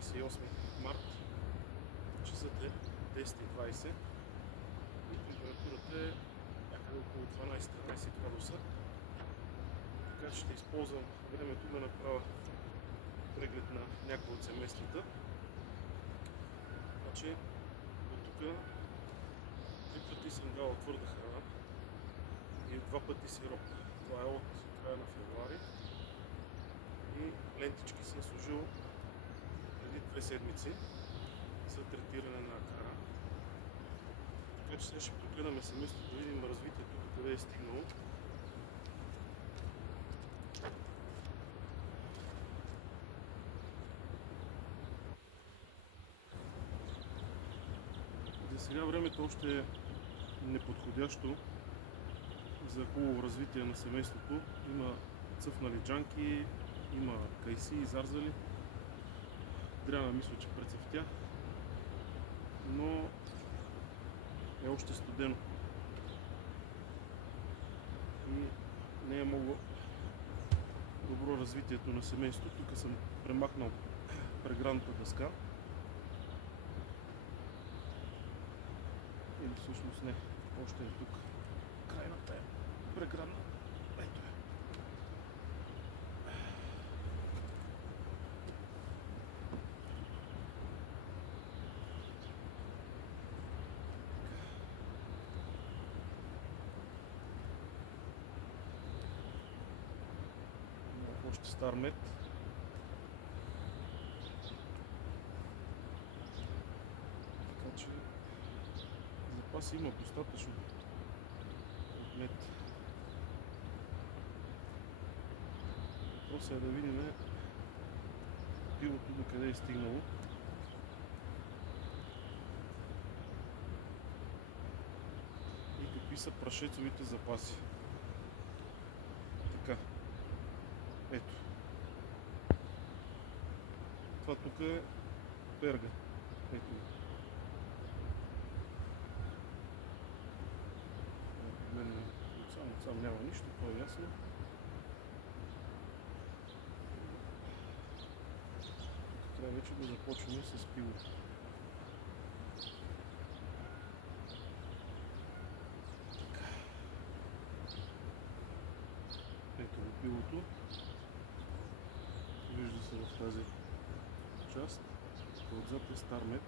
28 март. Часът е 10:20 и температурата е някъде около 12-13 градуса. Така че ще използвам времето да направя преглед на някои от семействата. Значи до тук 3 пъти съм дал твърда храна и 2 пъти сироп. Това е от края на февруари. И лентички съм сложил преди 2 седмици за третиране на акара. Така че сега ще прегледаме семейството, да видим развитието до къде е стигнало. За сега времето още е неподходящо за хубаво развитие на семейството. Има цъфнали джанки, има кайси и зарзали. Дряна мисля, че прецъфтя, но е още студено и не е много добро развитието на семейството. Тук съм премахнал преградната дъска. Или всъщност не, още е тук. Крайната е преградна. Ето е. Още стар мед. Така че запаси има достатъчно от мед. Въпросът е да видим пилото до къде е стигнало. И какви са прашецовите запаси. Така. Ето. Това тук е перга. Ето. Сам няма нищо, това е ясно. Трябва вече да започваме с пилото. Ето го пилото. Вижда се в тази част. Отзад е стар мед.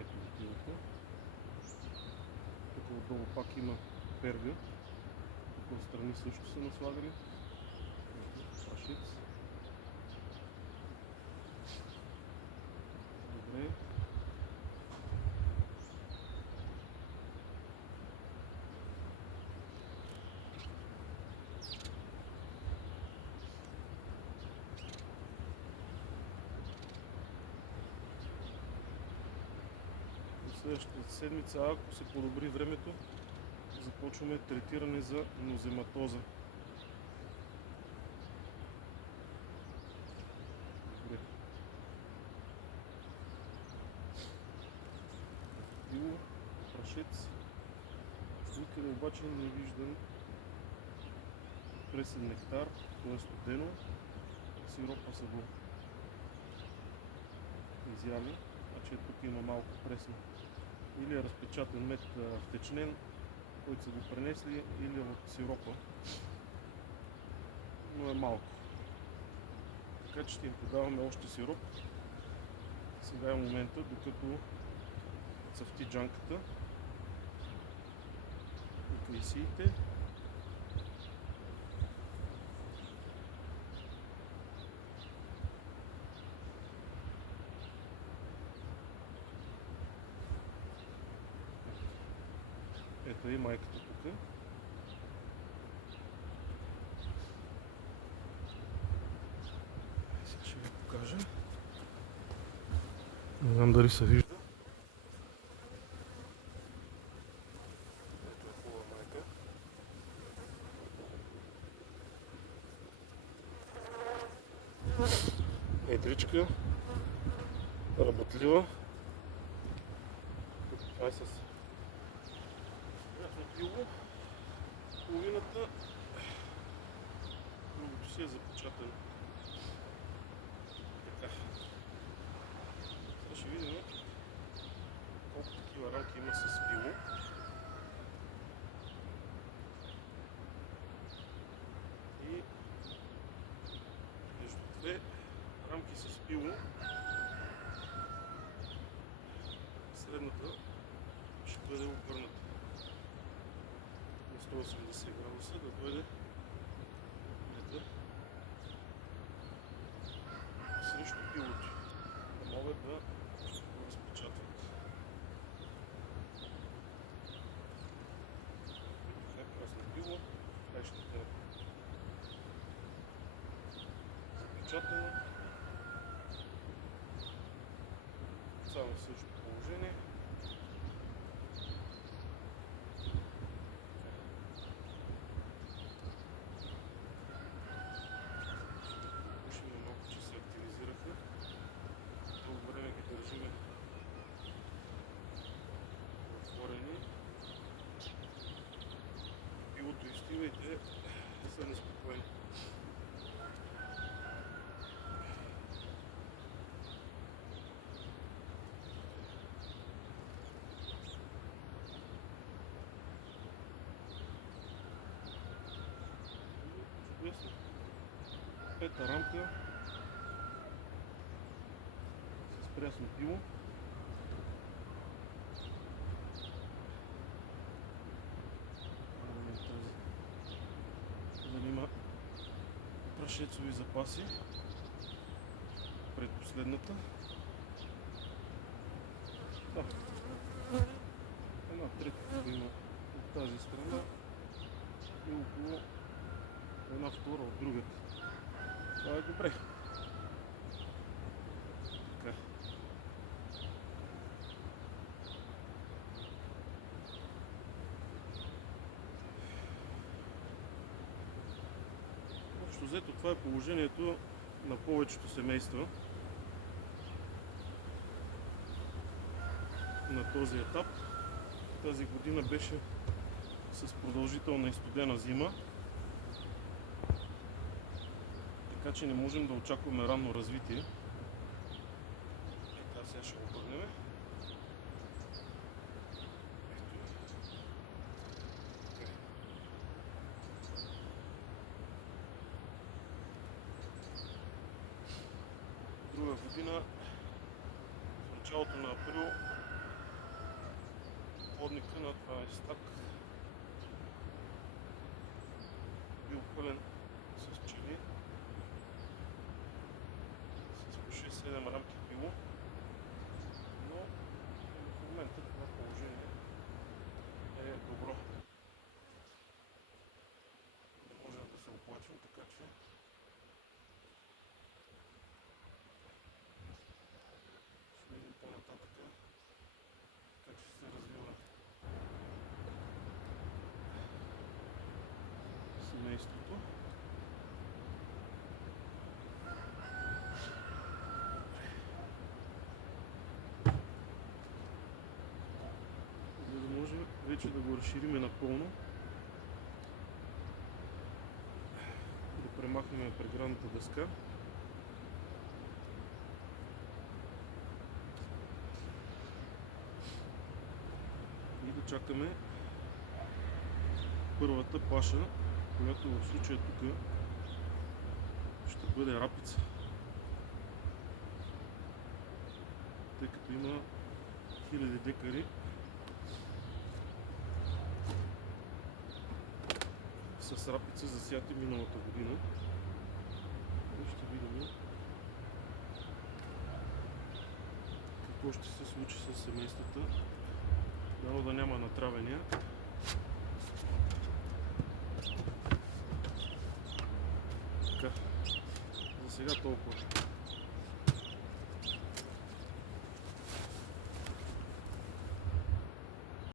Ето го пилото. Тук отдолу пак има перга. Тук отстрани също са наслагали. Прашец. Добре. Следващата седмица, ако се подобри времето, започваме третиране за нозематоза. Добре. Пило, прашец. Никъде обаче не виждам пресен нектар, т.е. студено. Сиропа са го изяли, значи тук има малко пресно. Или е разпечатан мед втечнен, който са го пренесли, или от сиропа, но е малко. Така че ще им подаваме още сироп. Сега е момента, докато цъфти джанката и кайсиите. Ето и майката тук. Сега ще ви покажа. Не знам дали се вижда. Ето е хубава майка. Едричка. Работлива. Това е с пило. Половината си е запечатано. Така. Сега ще видим колко такива рамки има с пило. И между две рамки с пило средната ще бъде обърната на 180 градуса, да дойде срещу пилото, да могат да го разпечатват. Така е красно пило, краищата запечатано. Само в същото положение. Държиме отворени. Пилото изстива и те са неспокойни. Пета рамка с прясно пило. За да има прашецови запаси. Предпоследната. Да. Една трета има от тази страна и около една втора от другата. Това е добре. Така. Общо взето това е положението на повечето семейства на този етап. Тази година беше с продължителна и студена зима, така че не можем да очакваме ранно развитие. Така, сега ще го обърнем. Друга година, в началото на април, плодника на 12 стак бил пълен с пчели, с по 6-7 рамки пило, но в момента това положение е добро. Не можем да се оплачем, така че ще видим по-нататък как ще се развива семейството. За да може вече да го разшириме напълно, да премахнем преградната дъска. И да чакаме първата паша, която в случая тук ще бъде рапица, тъй като има хиляди декари с рапица засяти миналата година. И ще видим какво ще се случи с семействата. Дано да няма натравения. Така, за сега толкова.